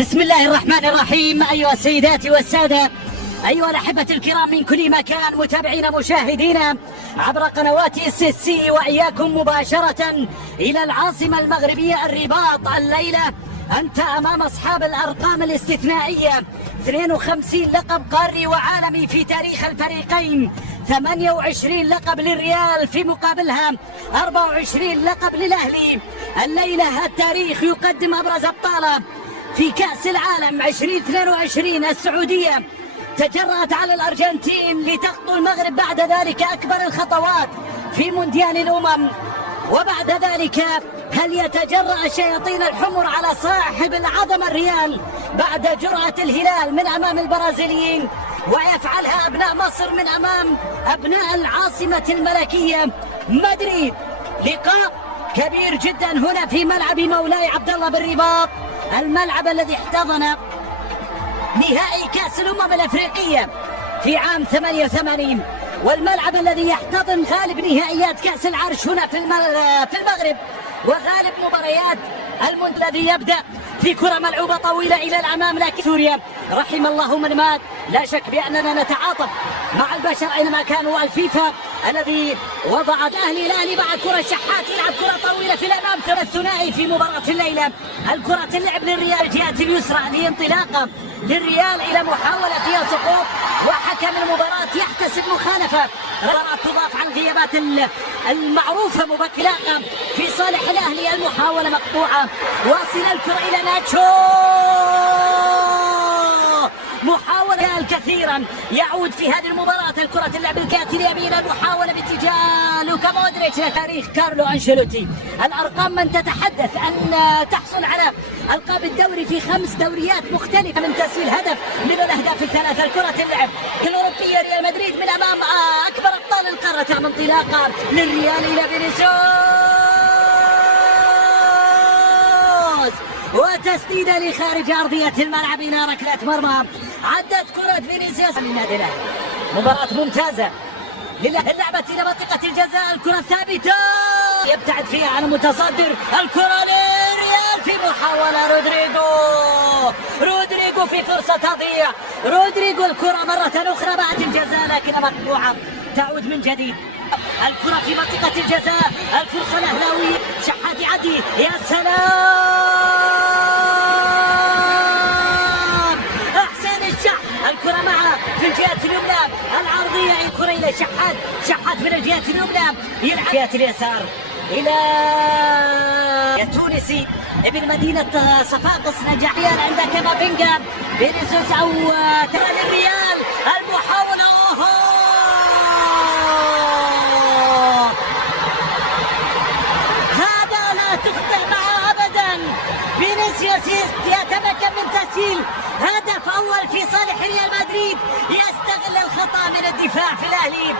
بسم الله الرحمن الرحيم. أيها السيدات والسادة، أيها الأحبة الكرام من كل مكان، متابعين مشاهدينا عبر قنوات SSC، وإياكم مباشرة إلى العاصمة المغربية الرباط. الليلة أنت أمام أصحاب الأرقام الاستثنائية، 52 لقب قاري وعالمي في تاريخ الفريقين، 28 لقب للريال في مقابلها 24 لقب للأهلي. الليلة التاريخ يقدم أبرز أبطاله في كأس العالم 2022. السعودية تجرأت على الأرجنتين لتخطو المغرب، بعد ذلك أكبر الخطوات في مونديال الأمم. وبعد ذلك هل يتجرأ الشياطين الحمر على صاحب العظمة الريال بعد جرأة الهلال من أمام البرازيليين، ويفعلها أبناء مصر من أمام أبناء العاصمة الملكية مدريد؟ لقاء كبير جدا هنا في ملعب مولاي عبد الله بالرباط، الملعب الذي احتضن نهائي كأس الأمم الأفريقية في عام 88، والملعب الذي يحتضن غالب نهائيات كأس العرش هنا في المغرب، وغالب مباريات الذي يبدأ في كرة ملعوبة طويلة إلى الأمام. لكن سوريا رحم الله من مات. لا شك بأننا نتعاطف مع البشر أينما كانوا. الفيفا الذي وضع الأهلي مع كرة شحات يلعب كرة طويلة في الأمام، الثنائي في مباراة الليلة. الكرة تلعب للريال الجهة اليسرى لانطلاقة للريال إلى محاولة فيها سقوط، وحكم المباراة يحتسب مخالفة. المباراة تضاف عن غيابات المعروفة مبكرة في صالح الأهلي. المحاولة مقطوعة، واصل الكرة إلى ناتشو، محاولة كثيرا يعود في هذه المباراة. الكرة تلعب بالجهة اليمين، المحاولة باتجاه لوكا مودريتش. تاريخ كارلو أنشيلوتي الأرقام من تتحدث أن تحصل على ألقاب الدوري في 5 دوريات مختلفة من تسجيل هدف من الأهداف الثلاثة. الكرة تلعب الأوروبية، ريال مدريد من أمام أكبر أبطال القارة، تعمل انطلاقة للريال إلى فينيسيوس، وتسديدة لخارج أرضية الملعب إلى ركلة مرمى. عدت كرة فينيسيوس للنادي الأهلي. مباراة ممتازة اللعبة إلى منطقة الجزاء، الكرة ثابتة يبتعد فيها عن المتصدر. الكرة للريال في محاولة، رودريجو في فرصة تضيع. رودريجو الكرة مرة أخرى بعد الجزاء لكنها مقطوعة، تعود من جديد. الكرة في منطقة الجزاء، الفرصة الأهلاوية، شحات يعدي، يا سلام، أحسن الشح. الكرة معه في الجهة اليمنى العرضية، الكرة إلى شحات من الجهة اليمنى يلعب الجهة اليسار إلى تونسي ابن مدينة صفاقس نجاحيا عند كامافينجا. فينيسيوس أو للريال، المحاولة هذا لا تخطئ معه أبدا. فينيسيوس يتمكن من تسجيل هدف أول في صالح ريال مدريد، يستغل الخطأ من الدفاع في الأهلي.